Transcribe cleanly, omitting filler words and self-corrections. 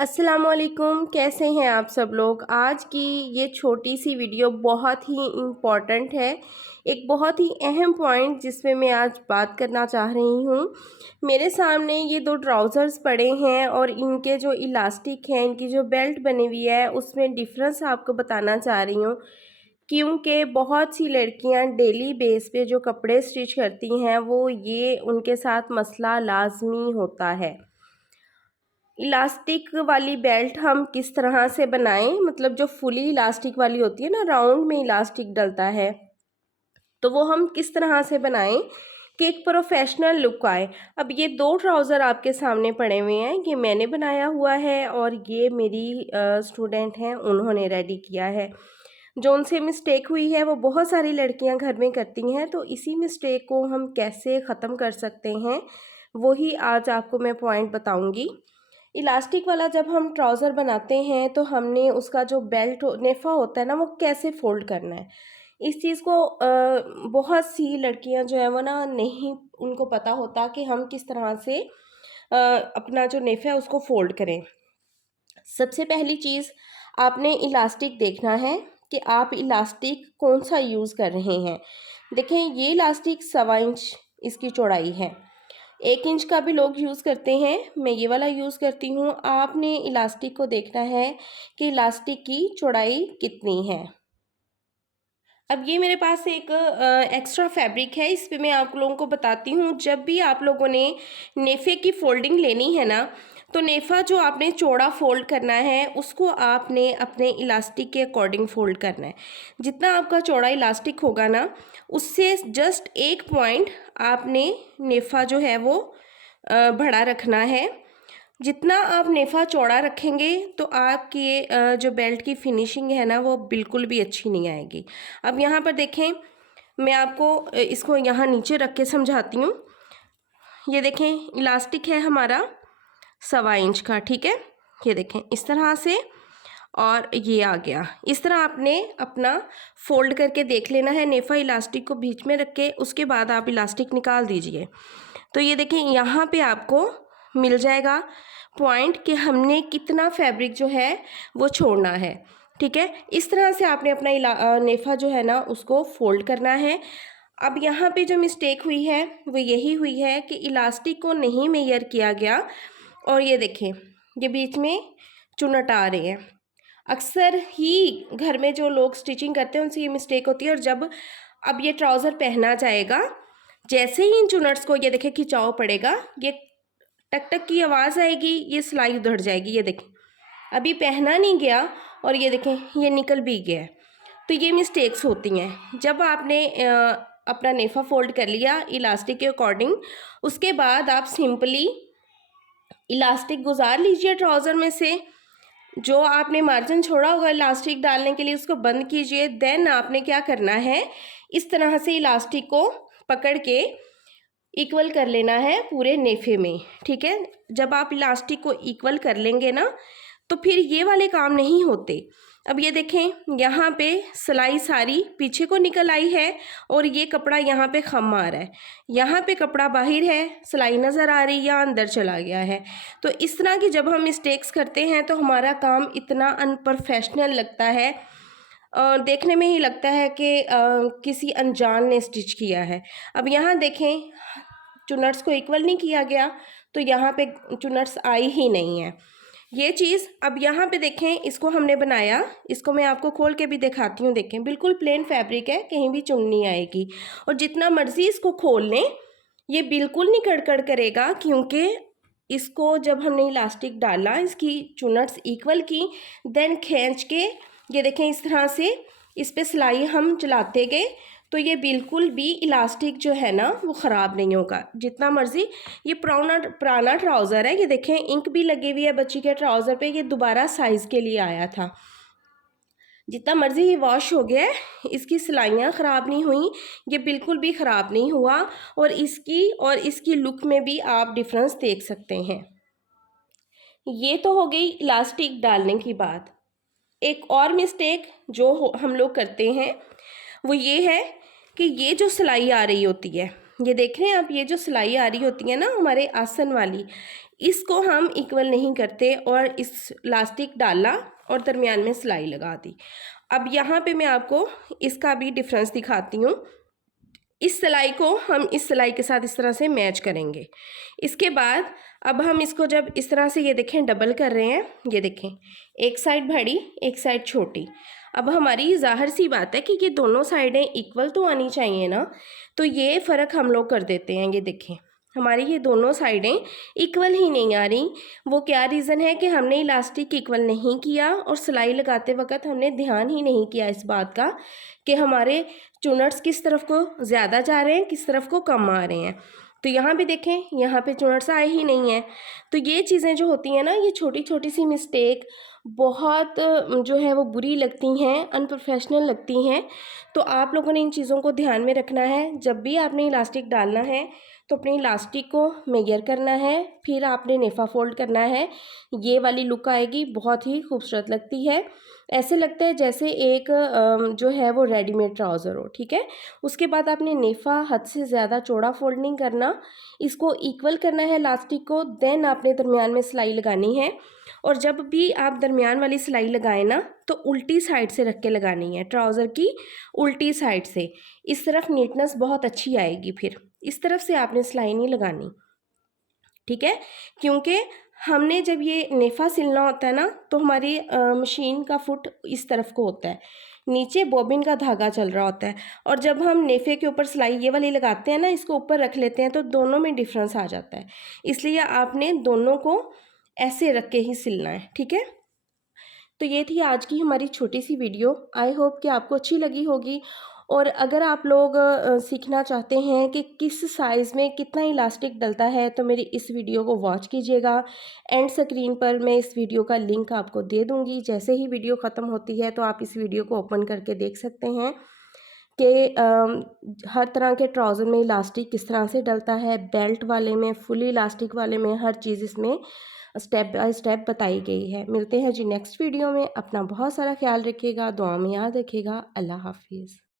अस्सलामुअलैकुम, कैसे हैं आप सब लोग। आज की ये छोटी सी वीडियो बहुत ही इम्पॉर्टेंट है। एक बहुत ही अहम पॉइंट जिसमें मैं आज बात करना चाह रही हूँ। मेरे सामने ये दो ट्राउज़र्स पड़े हैं और इनके जो इलास्टिक हैं, इनकी जो बेल्ट बनी हुई है, उसमें डिफरेंस आपको बताना चाह रही हूँ। क्योंकि बहुत सी लड़कियाँ डेली बेस पे जो कपड़े स्टिच करती हैं, वो ये उनके साथ मसला लाजमी होता है। इलास्टिक वाली बेल्ट हम किस तरह से बनाएं, मतलब जो फुली इलास्टिक वाली होती है ना, राउंड में इलास्टिक डलता है, तो वो हम किस तरह से बनाएं कि एक प्रोफेशनल लुक आए। अब ये दो ट्राउज़र आपके सामने पड़े हुए हैं, ये मैंने बनाया हुआ है और ये मेरी स्टूडेंट हैं, उन्होंने रेडी किया है। जो उनसे मिस्टेक हुई है वो बहुत सारी लड़कियां घर में करती हैं, तो इसी मिस्टेक को हम कैसे ख़त्म कर सकते हैं, वही आज आपको मैं पॉइंट बताऊंगी। इलास्टिक वाला जब हम ट्राउज़र बनाते हैं तो हमने उसका जो बेल्ट नेफा होता है ना, वो कैसे फ़ोल्ड करना है, इस चीज़ को बहुत सी लड़कियां जो है वो ना नहीं उनको पता होता कि हम किस तरह से अपना जो नेफा है उसको फ़ोल्ड करें। सबसे पहली चीज़, आपने इलास्टिक देखना है कि आप इलास्टिक कौन सा यूज़ कर रहे हैं। देखें, ये इलास्टिक 1.25 इंच इसकी चौड़ाई है। 1 इंच का भी लोग यूज़ करते हैं, मैं ये वाला यूज़ करती हूँ। आपने इलास्टिक को देखना है कि इलास्टिक की चौड़ाई कितनी है। अब ये मेरे पास एक एक्स्ट्रा फैब्रिक है, इस पे मैं आप लोगों को बताती हूँ। जब भी आप लोगों ने नेफे की फोल्डिंग लेनी है ना, तो नेफा जो आपने चौड़ा फोल्ड करना है उसको आपने अपने इलास्टिक के अकॉर्डिंग फोल्ड करना है। जितना आपका चौड़ा इलास्टिक होगा ना, उससे जस्ट 1 पॉइंट आपने नेफा जो है वो बढ़ा रखना है। जितना आप नेफा चौड़ा रखेंगे तो आपकी ये जो बेल्ट की फिनिशिंग है ना, वो बिल्कुल भी अच्छी नहीं आएगी। अब यहाँ पर देखें, मैं आपको इसको यहाँ नीचे रख के समझाती हूँ। ये देखें, इलास्टिक है हमारा 1.25 इंच का, ठीक है। ये देखें इस तरह से, और ये आ गया। इस तरह आपने अपना फोल्ड करके देख लेना है, नेफा इलास्टिक को बीच में रख के, उसके बाद आप इलास्टिक निकाल दीजिए। तो ये देखें, यहाँ पे आपको मिल जाएगा पॉइंट कि हमने कितना फैब्रिक जो है वो छोड़ना है, ठीक है। इस तरह से आपने अपना नेफा जो है ना उसको फोल्ड करना है। अब यहाँ पे जो मिस्टेक हुई है वो यही हुई है कि इलास्टिक को नहीं मेजर किया गया, और ये देखें ये बीच में चुनट आ रहे हैं। अक्सर ही घर में जो लोग स्टिचिंग करते हैं उनसे ये मिस्टेक होती है। और जब अब ये ट्राउज़र पहना जाएगा, जैसे ही इन चुनट्स को ये देखें खिंचाव पड़ेगा, ये टक टक की आवाज़ आएगी, ये सिलाई उधड़ जाएगी। ये देखें अभी पहना नहीं गया और ये देखें ये निकल भी गया है। तो ये मिस्टेक्स होती हैं। जब आपने अपना नेफा फोल्ड कर लिया इलास्टिक के अकॉर्डिंग, उसके बाद आप सिंपली इलास्टिक गुजार लीजिए ट्राउज़र में से। जो आपने मार्जिन छोड़ा होगा इलास्टिक डालने के लिए, उसको बंद कीजिए। देन आपने क्या करना है, इस तरह से इलास्टिक को पकड़ के इक्वल कर लेना है पूरे नेफे में, ठीक है। जब आप इलास्टिक को इक्वल कर लेंगे ना, तो फिर ये वाले काम नहीं होते। अब ये देखें, यहाँ पे सिलाई सारी पीछे को निकल आई है और ये कपड़ा यहाँ पे खम आ रहा है। यहाँ पे कपड़ा बाहर है, सिलाई नज़र आ रही या अंदर चला गया है। तो इस तरह की जब हम मिस्टेक्स करते हैं तो हमारा काम इतना अनप्रोफेशनल लगता है, देखने में ही लगता है कि किसी अनजान ने स्टिच किया है। अब यहाँ देखें, चुनट्स को इक्वल नहीं किया गया, तो यहाँ पे चुनट्स आई ही नहीं है ये चीज़। अब यहाँ पे देखें, इसको हमने बनाया, इसको मैं आपको खोल के भी दिखाती हूँ। देखें बिल्कुल प्लेन फैब्रिक है, कहीं भी चुन नहीं आएगी। और जितना मर्जी इसको खोल लें, ये बिल्कुल नहीं कड़कड़ करेगा, क्योंकि इसको जब हमने इलास्टिक डाला, इसकी चुनट्स इक्वल की, देन खींच के ये देखें इस तरह से इस पे सिलाई हम चलाते गए, तो ये बिल्कुल भी इलास्टिक जो है ना वो ख़राब नहीं होगा। जितना मर्ज़ी, ये पुराना ट्राउज़र है, ये देखें इंक भी लगी हुई है बच्ची के ट्राउज़र पे, ये दोबारा साइज़ के लिए आया था। जितना मर्ज़ी ये वॉश हो गया है, इसकी सिलाइयाँ ख़राब नहीं हुई, ये बिल्कुल भी ख़राब नहीं हुआ। और इसकी लुक में भी आप डिफरेंस देख सकते हैं। ये तो हो गई इलास्टिक डालने की बात। एक और मिस्टेक जो हम लोग करते हैं वो ये है कि ये जो सिलाई आ रही होती है, ये देख रहे हैं आप, ये जो सिलाई आ रही होती है ना हमारे आसन वाली, इसको हम इक्वल नहीं करते और इस इलास्टिक डाला और दरमियान में सिलाई लगा दी। अब यहाँ पे मैं आपको इसका भी डिफरेंस दिखाती हूँ। इस सिलाई को हम इस सिलाई के साथ इस तरह से मैच करेंगे। इसके बाद अब हम इसको जब इस तरह से ये देखें डबल कर रहे हैं, ये देखें एक साइड बड़ी एक साइड छोटी। अब हमारी ज़ाहिर सी बात है कि ये दोनों साइडें इक्वल तो आनी चाहिए ना, तो ये फ़र्क हम लोग कर देते हैं। ये देखें हमारी ये दोनों साइडें इक्वल ही नहीं आ रही। वो क्या रीज़न है कि हमने इलास्टिक इक्वल नहीं किया और सिलाई लगाते वक्त हमने ध्यान ही नहीं किया इस बात का कि हमारे चुनट्स किस तरफ को ज़्यादा जा रहे हैं, किस तरफ को कम आ रहे हैं। तो यहाँ भी देखें, यहाँ पे चुनट्स आए ही नहीं हैं। तो ये चीज़ें जो होती हैं ना, ये छोटी छोटी सी मिस्टेक बहुत जो है वो बुरी लगती हैं, अनप्रोफेशनल लगती हैं। तो आप लोगों ने इन चीज़ों को ध्यान में रखना है। जब भी आपने इलास्टिक डालना है तो अपने इलास्टिक को मेजर करना है, फिर आपने नेफा फोल्ड करना है। ये वाली लुक आएगी, बहुत ही खूबसूरत लगती है। ऐसे लगता है जैसे एक जो है वो रेडीमेड ट्राउज़र हो, ठीक है। उसके बाद आपने नेफा हद से ज़्यादा चौड़ा फोल्ड नहीं करना, इसको इक्वल करना है इलास्टिक को। देन आपने दरमियान में सिलाई लगानी है और जब भी आप दरमियान वाली सिलाई लगाएं ना, तो उल्टी साइड से रख के लगानी है, ट्राउज़र की उल्टी साइड से। इस तरफ नीटनेस बहुत अच्छी आएगी। फिर इस तरफ से आपने सिलाई नहीं लगानी, ठीक है। क्योंकि हमने जब ये नेफा सिलना होता है ना, तो हमारी मशीन का फुट इस तरफ को होता है, नीचे बॉबिन का धागा चल रहा होता है। और जब हम नेफे के ऊपर सिलाई ये वाली लगाते हैं ना, इसको ऊपर रख लेते हैं, तो दोनों में डिफरेंस आ जाता है। इसलिए आपने दोनों को ऐसे रख के ही सिलना है, ठीक है। तो ये थी आज की हमारी छोटी सी वीडियो। आई होप कि आपको अच्छी लगी होगी। और अगर आप लोग सीखना चाहते हैं कि किस साइज़ में कितना इलास्टिक डलता है, तो मेरी इस वीडियो को वॉच कीजिएगा। एंड स्क्रीन पर मैं इस वीडियो का लिंक आपको दे दूँगी। जैसे ही वीडियो ख़त्म होती है तो आप इस वीडियो को ओपन करके देख सकते हैं कि हर तरह के ट्राउज़र में इलास्टिक किस तरह से डलता है, बेल्ट वाले में, फुली इलास्टिक वाले में, हर चीज़ इसमें स्टेप बाय स्टेप बताई गई है। मिलते हैं जी नेक्स्ट वीडियो में। अपना बहुत सारा ख्याल रखिएगा, दुआ में याद रखिएगा। अल्लाह हाफिज़।